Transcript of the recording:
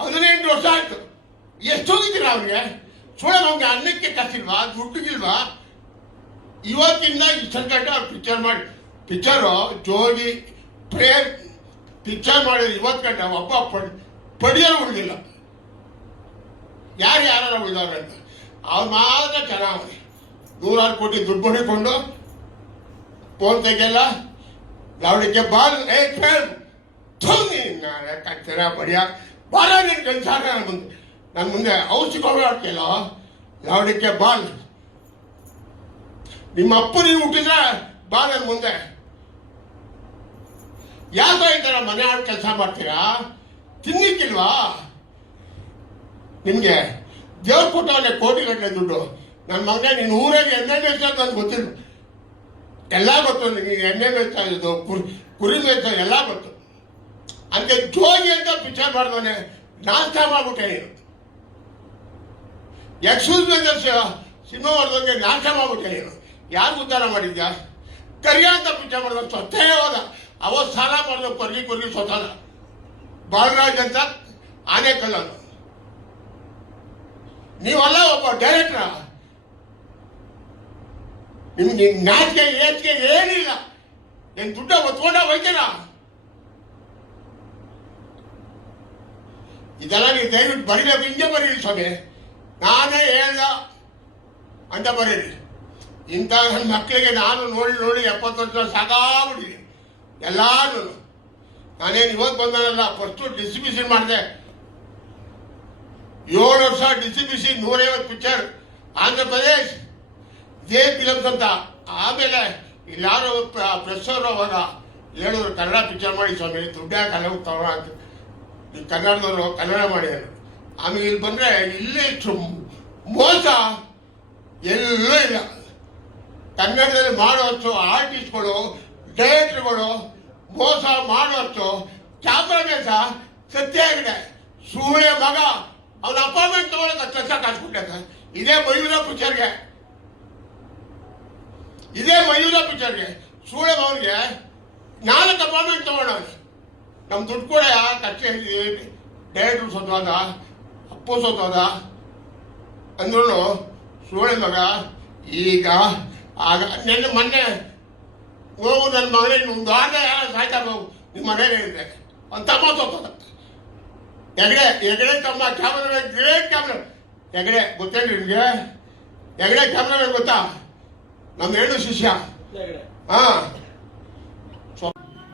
ಹದಿನೆಂಟು ವರ್ಷ ಆಯ್ತು? ಎಷ್ಟು ಹೋಗಿದ್ದೀರ ಅವ್ರಿಗೆ ಸುಳ್ಳ ಅವ್ನಿಗೆ ಅನ್ನಕ್ಕೆ ಕಸಿಲ್ವಾ? ದುಡ್ಡುಗಿಲ್ವಾ ಇವತ್ತಿಂದ ಇಷ್ಟಗಂಟ ಅವ್ರು ಪಿಕ್ಚರ್ ಮಾಡಿ ಪಿಕ್ಚರು ಜೋಗಿ, ಪ್ರೇಮ್ ಪಿಕ್ಚರ್ ಮಾಡಿದ್ರೆ ಇವತ್ತು ಗಂಟೆ ಒಬ್ಬ ಪಡ್ ಪಡಿಯಲು ಉಳಿದಿಲ್ಲ. ಯಾರು ಯಾರು ಉಳಿದವ್ರೆ ಅಂತ? ಅವ್ರು ಮಾತ್ರ ಚೆನ್ನಾಗಿ ನೂರಾರು ಕೋಟಿ ದುಡ್ಡು ಹೊಡಿಕೊಂಡು, ಫೋನ್ ತೆಗೆಯಲ್ಲ ಲಾವಣಿಗೆ ಬಾಲ್ ಏ ಪ್ರೇಮ್ ಕಚ್ಚರ ಬಡಿಯ ಬಾರ ನೀನು ಕಲ್ಸಾಕ ನನ್ನ ಮುಂದೆ ನನ್ನ ಮುಂದೆ ಔಷಧಿಕೊಳ್ಳೋಕ್ಕಿಲ್ಲ ಲಾವಣಿಗೆ ಬಾಲ್. ನಿಮ್ಮ ಅಪ್ಪ ನೀವು ಹುಟ್ಟಿದ್ರೆ ಬಾ ನನ್ನ ಮುಂದೆ. ಯಾಕೋ ಈ ಥರ ಮನೆ ಆಡ್ ಕೆಲಸ ಮಾಡ್ತೀರಾ? ತಿನ್ನಿಕ್ಕಿಲ್ವಾ ನಿಮಗೆ ದೇವ್ರ ಕೊಟ್ಟವನ್ನೇ ಕೋಟಿ ಗಟ್ಟಲೆ ದುಡ್ಡು. ನನ್ನ ಮಗನೇ, ನೀನು ಊರಲ್ಲಿ ಎಣ್ಣೆ ಬೇಯಿಸೋದು ನನಗೆ ಗೊತ್ತಿಲ್ಲ. ಎಲ್ಲ ಗೊತ್ತು ನಿಮಗೆ ಎಣ್ಣೆ ಬೇಯಿಸ್ತಾ ಇದ್ದು ಕುರಿ ಕುರಿ ಮೇಯ್ತಾ ಎಲ್ಲ ಗೊತ್ತು. ಅದಕ್ಕೆ ಜೋಗಿ ಅಂತ ಪಿಕ್ಚರ್ ಮಾಡಿದವನೆ ನಾಷ್ಟ ಮಾಡ್ಬಿಟ್ಟೆ. ನೀನು ಎಕ್ಸೂಸ್ ಬೇಕರ್ಸ್ ಸಿನಿಮಾ ಮಾಡಿದವನಿಗೆ ನಾಶ ಮಾಡ್ಬಿಟ್ಟೆ. ಯಾರು ಉದ್ಧಾರ ಮಾಡಿದ್ಯಾ? ಕರಿಯ ಅಂತ ಪಿಕ್ಚರ್ ಮಾಡಿದ ಸ್ವತ್ತೇ ಹೋದ. ಅವ ಸಾಲ ಮಾಡಿದ ಕೊರ್ಗಿ ಕೊರ್ಗಿ ಸ್ವತಃ ಬಾಲರಾಜ್ ಅಂತ ಆನೆ ಕಲ್ಲ ನೀವಲ್ಲ ಒಬ್ಬ ಡೈರೆಕ್ಟ್ರ ನಿಮ್ಗೆ ನಾಚಿಕೆ, ಏಚಿಕೆ ಏನಿಲ್ಲ. ನಿನ್ ದುಡ್ಡ ಒತ್ಕೊಂಡ ಹೋಯ್ತೀರಾ? ಇದೆಲ್ಲ ನೀವು ದಯವಿಟ್ಟು ಬರೀಬೇಕು ಹಿಂಗೆ ಬರೀರಿ ಸ್ವಾಮಿ. ನಾನೇ ಹೇಳ್ದ. ಅಂತ ಬರೀರಿ. ಇಂಥ ನನ್ನ ಮಕ್ಕಳಿಗೆ ನಾನು ನೋಡಿ ನೋಡಿ ಎಪ್ಪತ್ತು ವರ್ಷ ಸಾಕಾಗ್ಬಿಟ್ಟಿದ್ದೀನಿ ಎಲ್ಲಾನು. ನಾನೇನು ಇವತ್ತು ಬಂದನಲ್ಲ ಫಸ್ಟು ಡಿಸ್ಟ್ರಿಬ್ಯೂಷನ್ ಮಾಡಿದೆ. ಏಳು ವರ್ಷ ಡಿಸ್ಟ್ರಿಬ್ಯೂಷನ್ ನೂರೈವತ್ತು picture Andhra Pradesh. J films ಅಂತ. ಆಮೇಲೆ ಇಲ್ಲಾರು ಪ್ರೆಸ್ ಅವರು ಅವಾಗ ಹೇಳಿದ್ರು ಕನ್ನಡ ಪಿಕ್ಚರ್ ಮಾಡಿ ಸ್ವಾಮಿ. ದುಡ್ಡು ಯಾಕೆ ಅಲ್ಲ ತಗೊಳ ಅಂತ. ಕನ್ನಡದವರು ಕನ್ನಡ ಮಾಡಿದರು ಆಮೇಲೆ ಇಲ್ಲಿ ಬಂದರೆ ಇಲ್ಲೇ ಮೋಸ. ಎಲ್ಲೂ ಇಲ್ಲ. ಕನ್ನಡದಲ್ಲಿ ಮಾಡೋಷ್ಟು ಆರ್ಟಿಸ್ಟ್ಗಳು, ಡೈರೆಕ್ಟರ್ಗಳು ಮೋಸ ಮಾಡೋಷ್ಟು ಚಾಮರಾಜ ಸತ್ಯ ಆಗಿದೆ. ಸೂರ್ಯ ಮಗ, ಅವನ ಅಪಾಯಿಂಟ್ಮೆಂಟ್ ತಗೊಳಕ್ಕೆ ಕೆಲಸ ಕಾಸ್ಬಿಟ್ಟಾಗ ಇದೇ ಮಯೂರ ಪಿಕ್ಚರ್ಗೆ. ಇದೇ ಮಯೂರ ಪಿಕ್ಚರ್ಗೆ. ಸೂರ್ಯ ಅವ್ರಿಗೆ ನಾಲ್ಕು ಅಪಾಯಿಂಟ್ಮೆಂಟ್ ತಗೊಂಡ ನಮ್ಮ ದುಡ್ಡು ಕೂಡ ಕಚ್ಚೆ ಡೈರೆಕ್ಟ್ರು ಸೋತೋದ ಅಪ್ಪು ಸೋತೋದ ಅಂದ್ರೂ ಸೂಳೆ ಮಗ ಈಗ ಆಗ ನೆನ್ನೆ ಮೊನ್ನೆ ಹೋಗು ನನ್ನ ಮಗನೇ ಒಂದು ಆಗ ಸಾಯ್ತಾ ಹೋಗು. ನಿಮ್ಮ ಮನೇಲಿ ಇದೆ ಒಂದು ತಮ್ಮ ಸೋತದ ಹೆಗಡೆ ಹೆಗಡೆ ತಮ್ಮ ಕ್ಯಾಮ್ರಾ ಗ್ರೇಟ್ ಕ್ಯಾಮ್ರಾ ಹೆಗಡೆ ಗೊತ್ತೇನು ನಿಮಗೆ? ಹೆಗಡೆ ಮೇಲೆ ಗೊತ್ತಾ? ನಮ್ಮ ಹೆಣ್ಣು ಶಿಷ್ಯ. ಹಾ.